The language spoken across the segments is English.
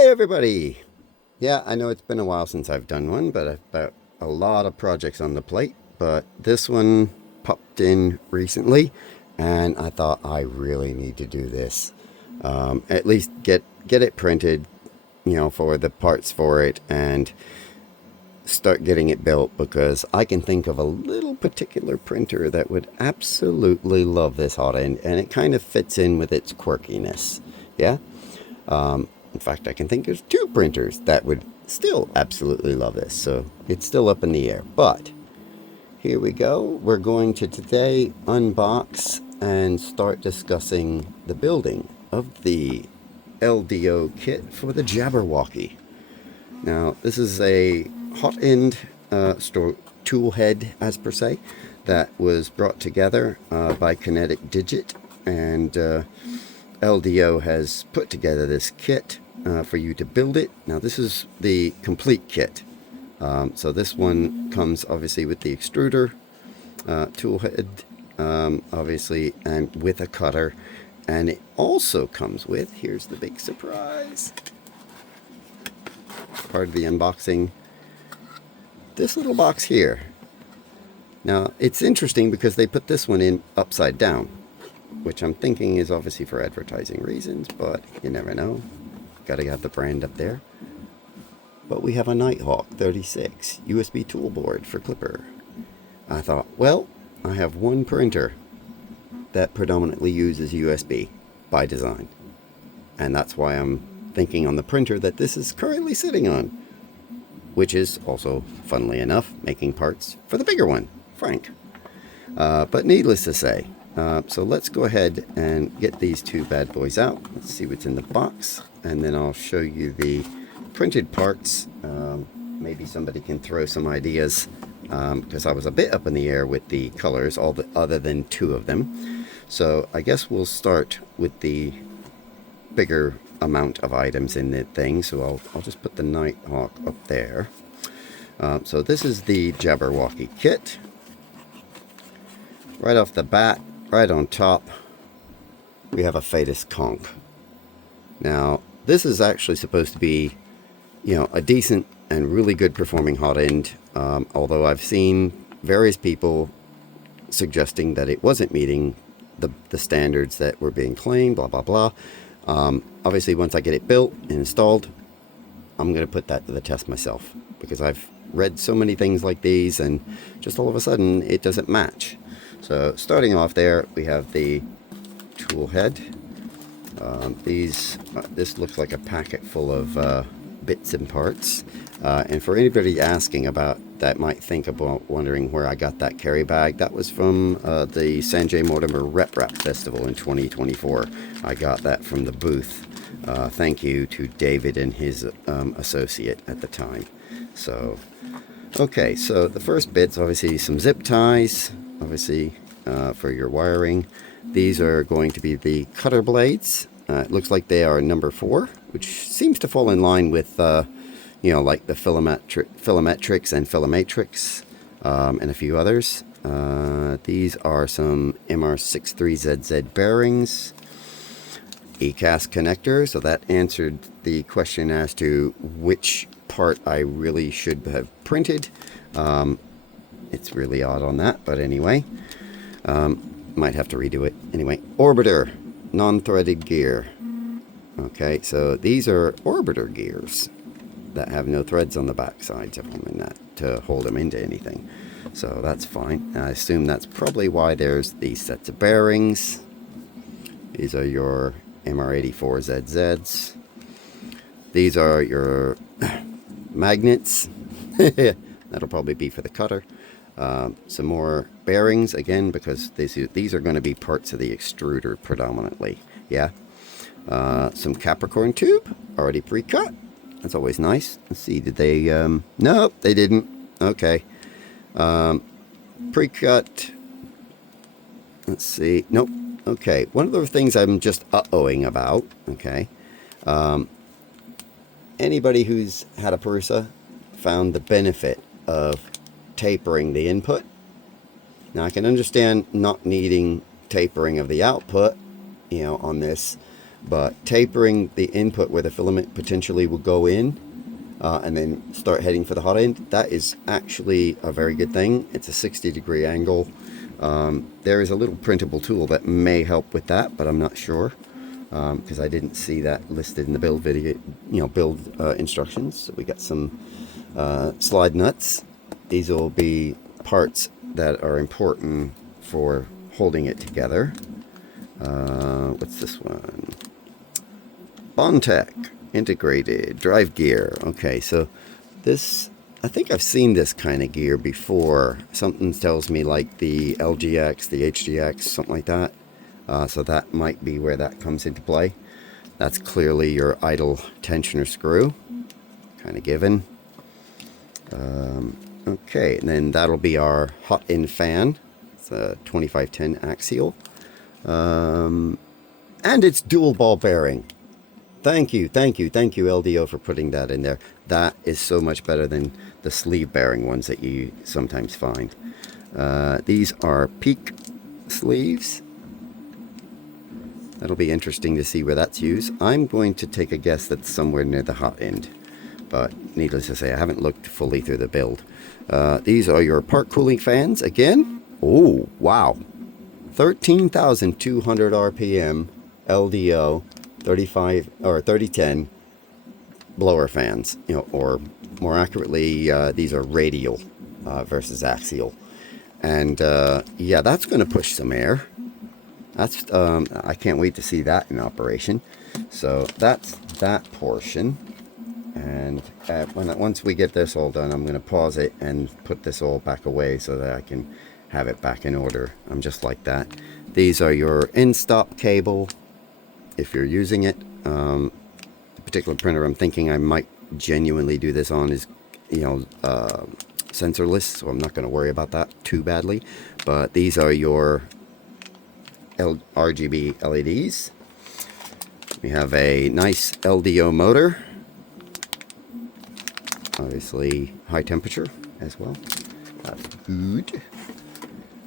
Hey everybody! Yeah, I know it's been a while since I've done one, but I've got a lot of projects on the plate. But this one popped in recently, and I thought I really need to do this. At least get it printed, for the parts for it, and start getting it built, because I can think of a little particular printer that would absolutely love this hot end, and it kind of fits in with its quirkiness. Yeah. In fact, I can think of two printers that would still absolutely love this. So it's still up in the air. But here we go. We're going to today unbox and start discussing the building of the LDO kit for the Jabberwocky. Now, this is a hot end tool head, as per se, that was brought together by Kinetic Digit, and LDO has put together this kit for you to build it. Now this is the complete kit. So this one comes obviously with the extruder, tool head, obviously, and with a cutter. And it also comes with, here's the big surprise, part of the unboxing, this little box here. Now it's interesting because they put this one in upside down, which I'm thinking is obviously for advertising reasons, but you never know. Gotta have the brand up there. But we have a Nighthawk 36 USB tool board for Clipper. I thought, well, I have one printer that predominantly uses USB by design. And that's why I'm thinking on the printer that this is currently sitting on, which is also, funnily enough, making parts for the bigger one, Frank. But needless to say, so let's go ahead and get these two bad boys out. Let's see what's in the box, and then I'll show you the printed parts. Maybe somebody can throw some ideas, because I was a bit up in the air with the colors, other than two of them. So I guess we'll start with the bigger amount of items in the thing. So I'll just put the Nighthawk up there. So this is the Jabberwocky kit. Right off the bat, right on top, we have a Fadus conch. Now, this is actually supposed to be, a decent and really good performing hot end, although I've seen various people suggesting that it wasn't meeting the standards that were being claimed, blah, blah, blah. Obviously, once I get it built and installed, I'm going to put that to the test myself, because I've read so many things like these, and just all of a sudden, it doesn't match. So starting off there, we have the tool head. This looks like a packet full of bits and parts. And for anybody asking about that, might think about wondering where I got that carry bag. That was from the Sanjay Mortimer Rep Rap Festival in 2024. I got that from the booth. Thank you to David and his associate at the time. So, okay, so the first bit's obviously some zip ties. Obviously, for your wiring. These are going to be the cutter blades. It looks like they are number 4, which seems to fall in line with, like the Filometrics and Filomatrix, and a few others. These are some MR63ZZ bearings. ECAS connector, so that answered the question as to which part I really should have printed. It's really odd on that, but anyway, might have to redo it. Anyway, orbiter, non-threaded gear. Okay, so these are orbiter gears that have no threads on the back sides of them, and that to hold them into anything. So that's fine. I assume that's probably why there's these sets of bearings. These are your MR84ZZs. These are your magnets. That'll probably be for the cutter. Some more bearings, again, because these are going to be parts of the extruder predominantly. Yeah. Some Capricorn tube, already pre-cut. That's always nice. Let's see, did they... Nope, they didn't. Okay. Pre-cut. Let's see. Nope. Okay. One of the things I'm just uh-ohing about, okay. Anybody who's had a Prusa found the benefit of tapering the input. Now I can understand not needing tapering of the output, on this, but tapering the input where the filament potentially will go in and then start heading for the hot end, that is actually a very good thing. It's a 60-degree angle. There is a little printable tool that may help with that, but I'm not sure because I didn't see that listed in the build video, build instructions. So we got some slide nuts. These will be parts that are important for holding it together. What's this one? Bondtech integrated drive gear. Okay, so this, I think I've seen this kind of gear before. Something tells me like the LGX, the HGX, something like that. So that might be where that comes into play. That's clearly your idle tensioner screw, kind of given. Okay, and then that'll be our hot end fan. It's a 2510 axial. And it's dual ball bearing. Thank you, LDO, for putting that in there. That is so much better than the sleeve bearing ones that you sometimes find. These are peak sleeves. That'll be interesting to see where that's used. I'm going to take a guess that's somewhere near the hot end, but needless to say, I haven't looked fully through the build. These are your part cooling fans again. Oh, wow. 13,200 RPM LDO 35 or 3010 blower fans, or more accurately, these are radial versus axial. And yeah, that's going to push some air. That's I can't wait to see that in operation. So that's that portion. And once we get this all done, I'm going to pause it and put this all back away so that I can have it back in order. I'm just like that. These are your end-stop cable if you're using it. The particular printer I'm thinking I might genuinely do this on is, sensorless, so I'm not going to worry about that too badly. But these are your RGB LEDs. We have a nice LDO motor. Obviously high temperature as well. That's good.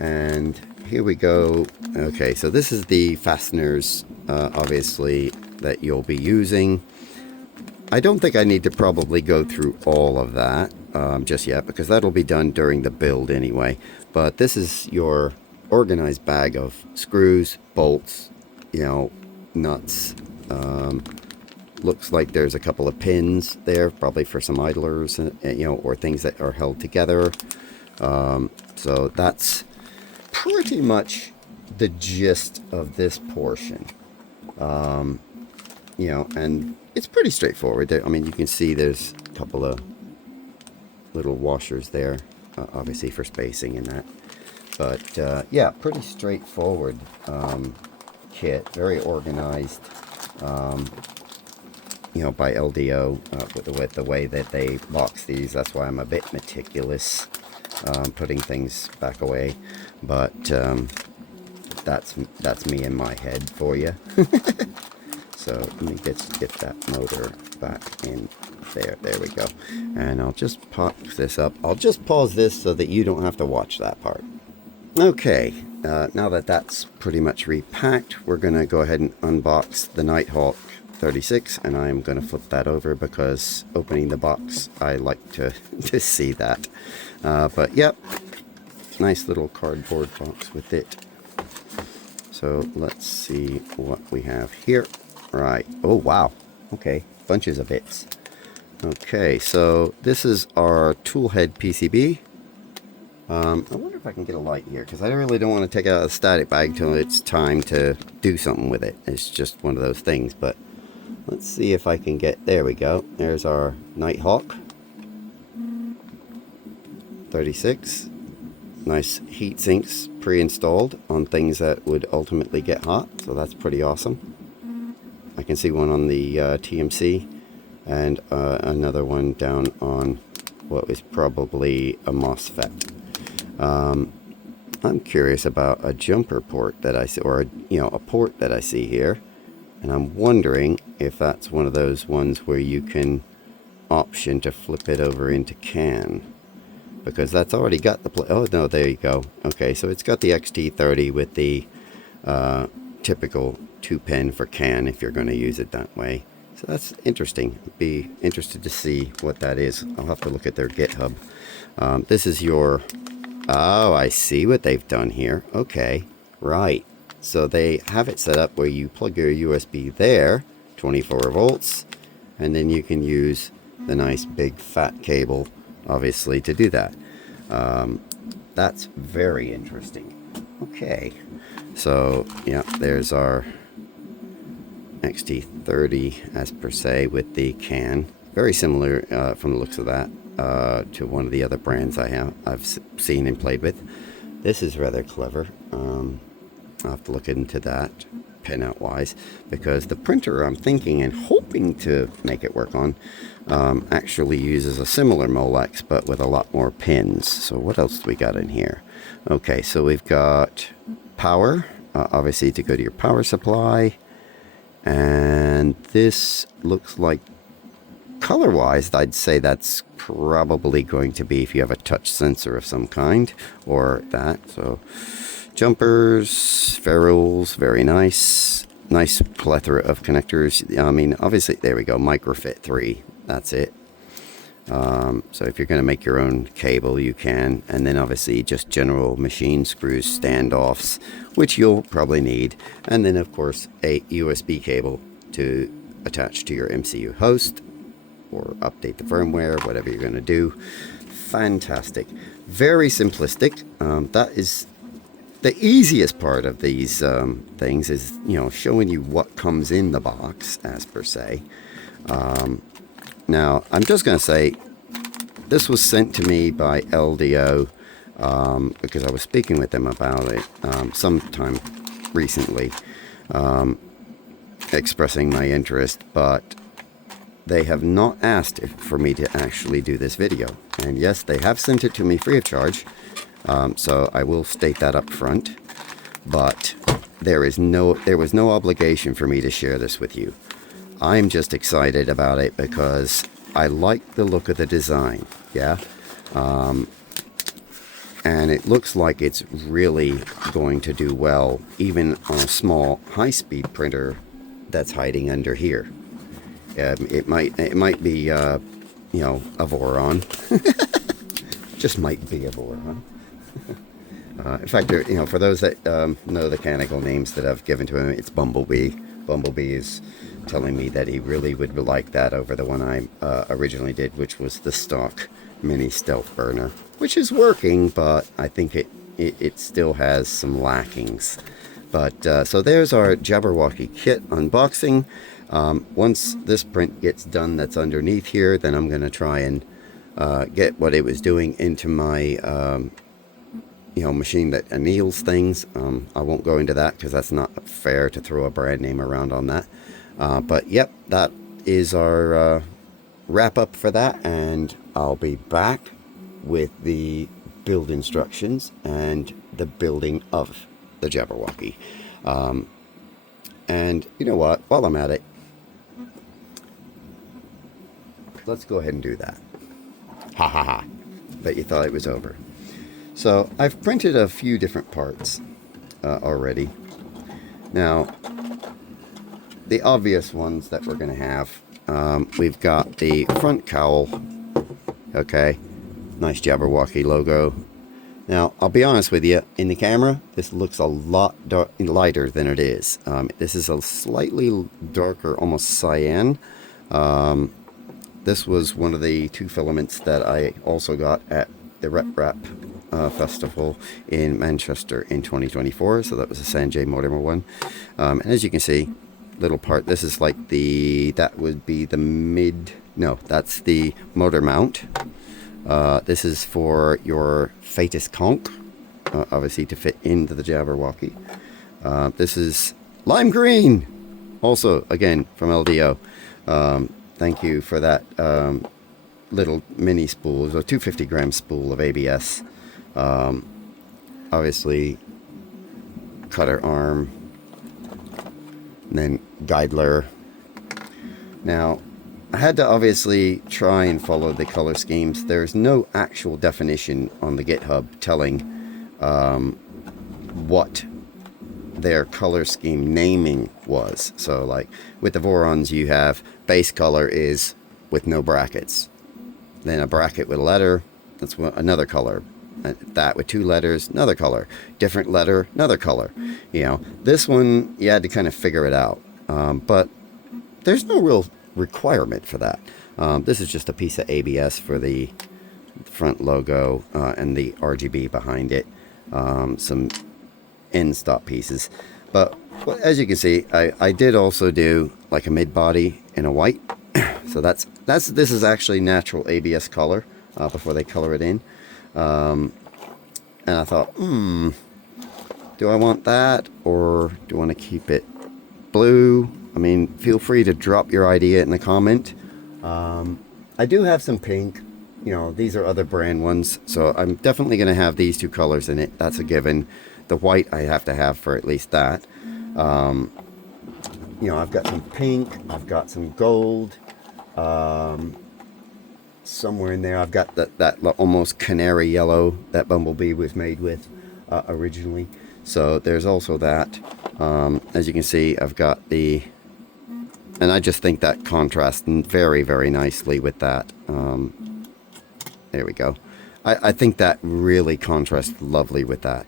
And here we go. Okay, so this is the fasteners, obviously, that you'll be using. I don't think I need to probably go through all of that just yet, because that'll be done during the build anyway. But this is your organized bag of screws, bolts, nuts. Looks like there's a couple of pins there, probably for some idlers, or things that are held together. So that's pretty much the gist of this portion. And it's pretty straightforward. I mean, you can see there's a couple of little washers there, obviously for spacing and that. But yeah, pretty straightforward kit, very organized. By LDO with the way that they box these. That's why I'm a bit meticulous putting things back away. But that's me in my head for you. So let me get that motor back in there. There we go. And I'll just pop this up. I'll just pause this so that you don't have to watch that part. Okay, now that that's pretty much repacked, we're going to go ahead and unbox the Nighthawk 36, and I'm going to flip that over because opening the box, I like to see that. But yep, nice little cardboard box with it. So let's see what we have here. Right. Oh, wow. Okay, bunches of bits. Okay, so this is our toolhead PCB. I wonder if I can get a light here, because I really don't want to take out a static bag until it's time to do something with it. It's just one of those things, but let's see if I can get, there we go. There's our Nighthawk 36. Nice heat sinks pre-installed on things that would ultimately get hot, so that's pretty awesome. I can see one on the TMC and another one down on what is probably a MOSFET. I'm curious about a jumper port that I see, or a port that I see here, and I'm wondering if that's one of those ones where you can option to flip it over into CAN, because that's already got the oh no, there you go. Okay, so it's got the XT30 with the typical 2-pin for can if you're going to use it that way. So that's interesting. Be interested to see what that is. I'll have to look at their GitHub. This is your... Oh, I see what they've done here. Okay, right. So they have it set up where you plug your USB there, 24 volts, and then you can use the nice big fat cable, obviously, to do that. That's very interesting. Okay, so yeah, there's our XT30 as per se with the can. Very similar from the looks of that to one of the other brands I've seen and played with. This is rather clever. I'll have to look into that pinout wise, because the printer I'm thinking and hoping to make it work on actually uses a similar Molex but with a lot more pins. So what else do we got in here? Okay, so we've got power, obviously to go to your power supply, and this looks like color wise I'd say that's probably going to be if you have a touch sensor of some kind or that. So jumpers, ferrules, very nice. Nice plethora of connectors. I mean, obviously, there we go, Microfit 3. That's it. So if you're going to make your own cable, you can. And then obviously just general machine screws, standoffs, which you'll probably need. And then, of course, a USB cable to attach to your MCU host or update the firmware, whatever you're going to do. Fantastic. Very simplistic. That is... The easiest part of these things is, you know, showing you what comes in the box, as per se. Now, I'm just going to say, this was sent to me by LDO because I was speaking with them about it sometime recently, expressing my interest, but they have not asked for me to actually do this video. And yes, they have sent it to me free of charge. So I will state that up front, but there was no obligation for me to share this with you. I'm just excited about it because I like the look of the design, yeah? And it looks like it's really going to do well, even on a small high-speed printer that's hiding under here. It might be, you know, a Voron. Just might be a Voron. In fact, you know, for those that know the canonical names that I've given to him, it's Bumblebee. Bumblebee is telling me that he really would like that over the one I originally did, which was the stock mini stealth burner, which is working, but I think it still has some lackings. But so there's our Jabberwocky Kit unboxing. Once this print gets done that's underneath here, then I'm going to try and get what it was doing into my you know, machine that anneals things. I won't go into that because that's not fair to throw a brand name around on that. But yep, that is our wrap up for that, and I'll be back with the build instructions and the building of the Jabberwocky. And you know what, while I'm at it, let's go ahead and do that. Ha ha ha. Bet you thought it was over. So I've printed a few different parts already. Now, the obvious ones that we're going to have, we've got the front cowl. Okay, nice Jabberwocky logo. Now, I'll be honest with you, in the camera, this looks a lot lighter than it is. This is a slightly darker, almost cyan. This was one of the 2 filaments that I also got at the Rep Festival in Manchester in 2024. So that was a Sanjay Mortimer one. And as you can see, little part, this is like that would be the that's the motor mount. This is for your Fatus conch, obviously to fit into the Jabberwocky. This is lime green, also again from LDO. Thank you for that little mini spool, a 250-gram spool of ABS. Obviously cutter arm, and then guidler. Now, I had to obviously try and follow the color schemes. There's no actual definition on the GitHub telling what their color scheme naming was. So like with the Vorons, you have base color is with no brackets, then a bracket with a letter, that's another color, that with 2 letters, another color, different letter, another color. This one you had to kind of figure it out, but there's no real requirement for that. This is just a piece of ABS for the front logo and the RGB behind it, some end stop pieces. But as you can see, I did also do like a mid body in a white. So this is actually natural ABS color before they color it in. And I thought, do I want that, or do I want to keep it blue? I mean, feel free to drop your idea in the comment. I do have some pink. These are other brand ones, so I'm definitely going to have these 2 colors in it. That's a given. The white I have to have for at least that. I've got some pink, I've got some gold, somewhere in there I've got that almost canary yellow that Bumblebee was made with originally. So there's also that. As you can see, I've got and I just think that contrasts very, very nicely with that. There we go. I think that really contrasts lovely with that.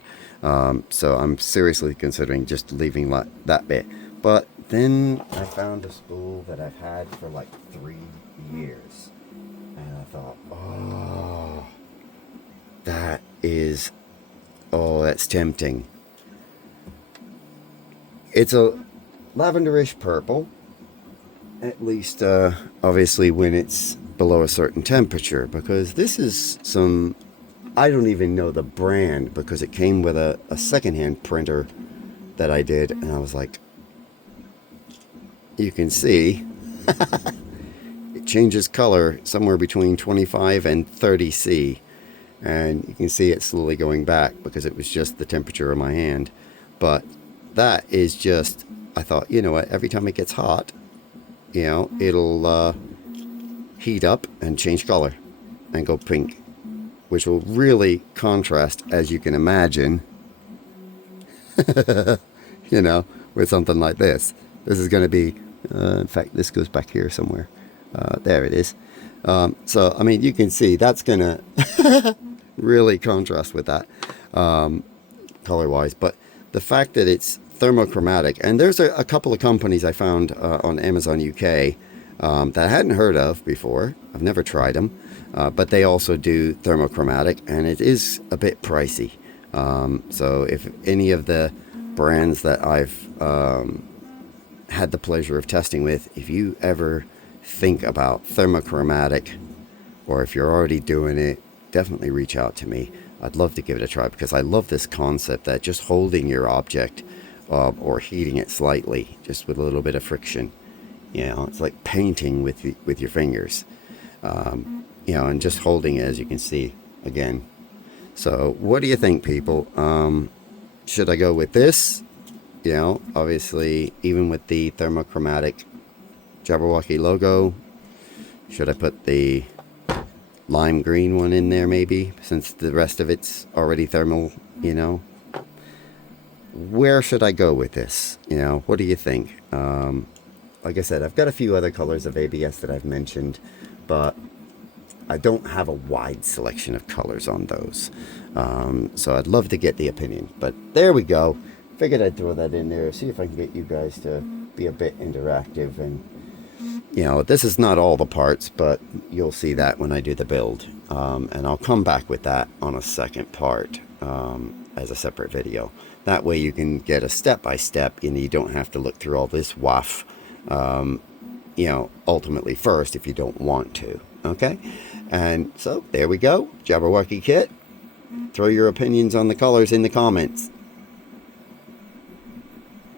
So I'm seriously considering just leaving that bit. But then I found a spool that I've had for like 3 years. And I thought, that's tempting. It's a lavenderish purple. At least, obviously, when it's below a certain temperature. Because this is I don't even know the brand, because it came with a secondhand printer that I did, and I was like, you can see it changes color somewhere between 25 and 30 C, and you can see it slowly going back because it was just the temperature of my hand. But that is just, I thought, you know what, every time it gets hot, it'll heat up and change color and go pink, which will really contrast, as you can imagine, with something like this. This is going to be, in fact, this goes back here somewhere. There it is. So, I mean, you can see that's going to really contrast with that color-wise. But the fact that it's thermochromatic, and there's a couple of companies I found on Amazon UK that I hadn't heard of before. I've never tried them. But they also do thermochromatic, and it is a bit pricey. So if any of the brands that I've had the pleasure of testing with, if you ever think about thermochromatic, or if you're already doing it, definitely reach out to me. I'd love to give it a try, because I love this concept that just holding your object or heating it slightly, just with a little bit of friction, it's like painting with your fingers. And just holding it, as you can see again. So what do you think, people? Should I go with this? Obviously, even with the thermochromatic Jabberwocky logo, should I put the lime green one in there maybe, since the rest of it's already thermal? Where should I go with this? What do you think? Like I said, I've got a few other colors of ABS that I've mentioned, but I don't have a wide selection of colors on those. So I'd love to get the opinion. But there we go. Figured I'd throw that in there, see if I can get you guys to be a bit interactive. And, this is not all the parts, but you'll see that when I do the build. And I'll come back with that on a second part as a separate video. That way you can get a step-by-step, and you don't have to look through all this waff, ultimately first if you don't want to. Okay? And so there we go. Jabberwocky Kit. Throw your opinions on the colors in the comments.